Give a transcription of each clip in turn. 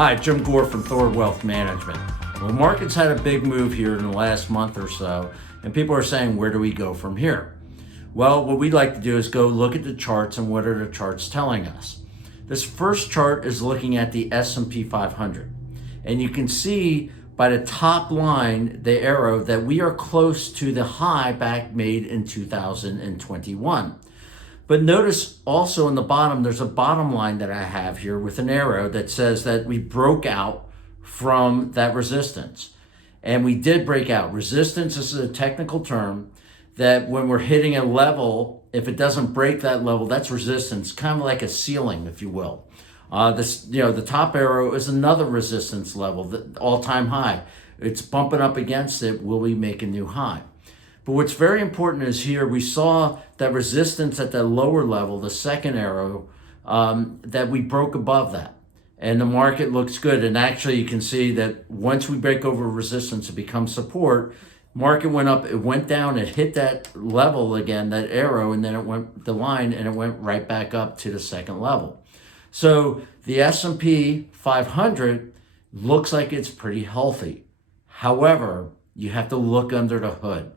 Hi, Jim Gore from THOR Wealth Management. Well, markets had a big move here in the last month or so, and people are saying, where do we go from here? Well, what we'd like to do is go look at the charts and what are the charts telling us. This first chart is looking at the S&P 500, and you can see by the top line, the arrow, that we are close to the high back made in 2021. But notice also in the bottom, there's a bottom line that I have here with an arrow that says that we broke out from that resistance. And we did break out. Resistance is a technical term that when we're hitting a level, if it doesn't break that level, that's resistance, kind of like a ceiling, if you will. The top arrow is another resistance level, the all-time high. It's bumping up against it. Will we make a new high? But what's very important is here we saw that resistance at the lower level, the second arrow, that we broke above that. And the market looks good. And actually you can see that once we break over resistance, it becomes support. Market went up, it went down, it hit that level again, that arrow, and then it went the line and it went right back up to the second level. So the S&P 500 looks like it's pretty healthy. However, you have to look under the hood.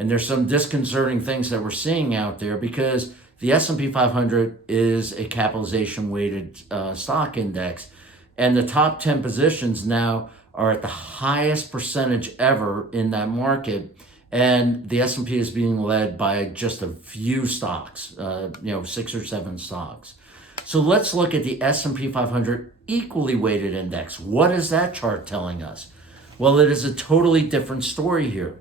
And there's some disconcerting things that we're seeing out there because the S&P 500 is a capitalization weighted stock index. And the top 10 positions now are at the highest percentage ever in that market. And the S&P is being led by just a few stocks, 6 or 7 stocks. So let's look at the S&P 500 equally weighted index. What is that chart telling us? Well, it is a totally different story here.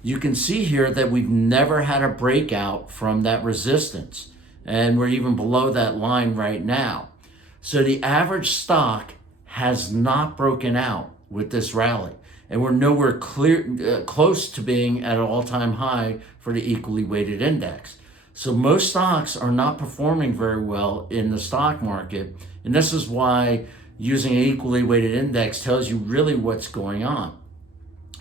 You can see here that we've never had a breakout from that resistance. And we're even below that line right now. So the average stock has not broken out with this rally. And we're nowhere close to being at an all-time high for the equally weighted index. So most stocks are not performing very well in the stock market. And this is why using an equally weighted index tells you really what's going on.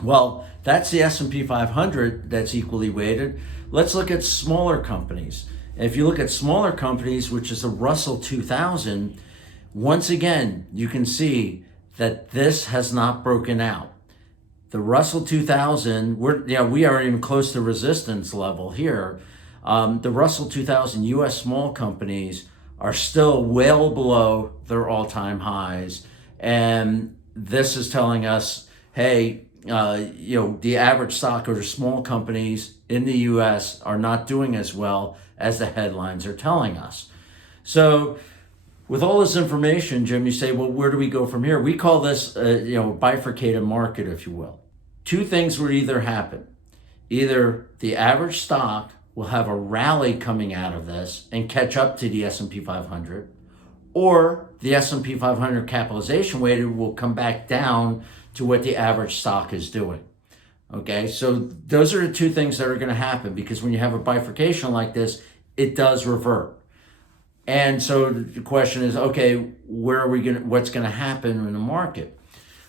Well, that's the S&P 500 that's equally weighted. Let's look at smaller companies. And if you look at smaller companies, which is the Russell 2000, once again, you can see that this has not broken out. The Russell 2000, we aren't even close to resistance level here. The Russell 2000 U.S. small companies are still well below their all-time highs. And this is telling us, hey, the average stock or the small companies in the U.S. are not doing as well as the headlines are telling us. So with all this information, Jim, you say, well, where do we go from here? We call this, bifurcated market, if you will. Two things would either happen. Either the average stock will have a rally coming out of this and catch up to the S&P 500, or the S&P 500 capitalization weighted will come back down to what the average stock is doing. Okay, so those are the two things that are going to happen because when you have a bifurcation like this, it does revert. And so the question is, okay, what's going to happen in the market?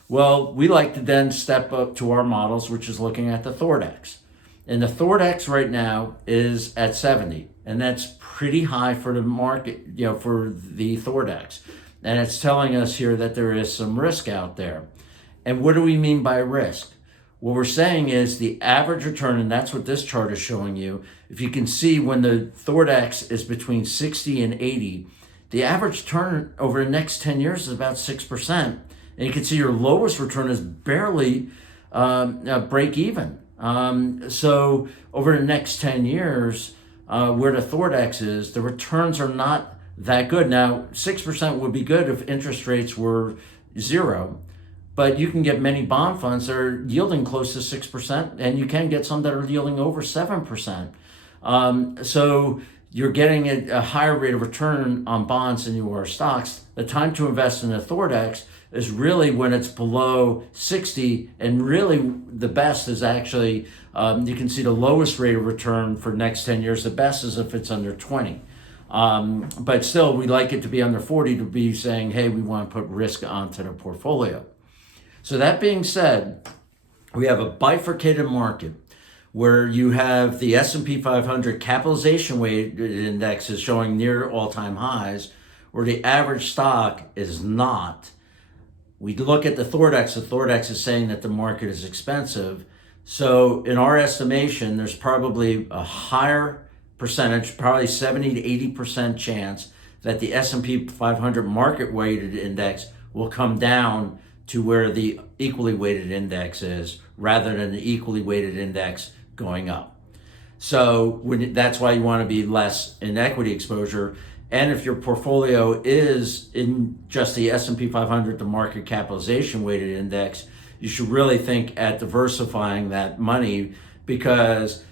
Well, we like to then step up to our models, which is looking at the THORdex. And the THORdex right now is at 70, and that's pretty high for the market, for the THORdex. And it's telling us here that there is some risk out there. And what do we mean by risk? What we're saying is the average return, and that's what this chart is showing you. If you can see when the THORdex is between 60 and 80, the average return over the next 10 years is about 6%. And you can see your lowest return is barely break even. So over the next 10 years, where the THORdex is, the returns are not that good. Now, 6% would be good if interest rates were 0. But you can get many bond funds that are yielding close to 6%, and you can get some that are yielding over 7%. So you're getting a higher rate of return on bonds than you are stocks. The time to invest in a THORdex is really when it's below 60, and really the best is actually, you can see the lowest rate of return for next 10 years. The best is if it's under 20. But still, we like it to be under 40 to be saying, hey, we want to put risk onto the portfolio. So that being said, we have a bifurcated market where you have the S&P 500 capitalization weighted index is showing near all-time highs, where the average stock is not. We look at the THORdex. The THORdex is saying that the market is expensive. So in our estimation, there's probably a higher percentage, probably 70 to 80% chance that the S&P 500 market weighted index will come down to where the equally weighted index is, rather than the equally weighted index going up. So that's why you want to be less in equity exposure. And if your portfolio is in just the S&P 500, the market capitalization weighted index, you should really think at diversifying that money, because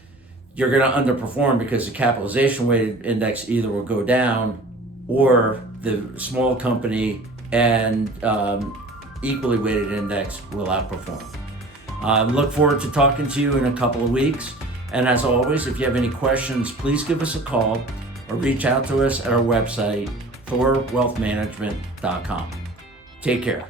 you're going to underperform because the capitalization weighted index either will go down or the small company and equally weighted index will outperform. Look forward to talking to you in a couple of weeks. And as always, if you have any questions, please give us a call or reach out to us at our website, THORwealthmanagement.com. Take care.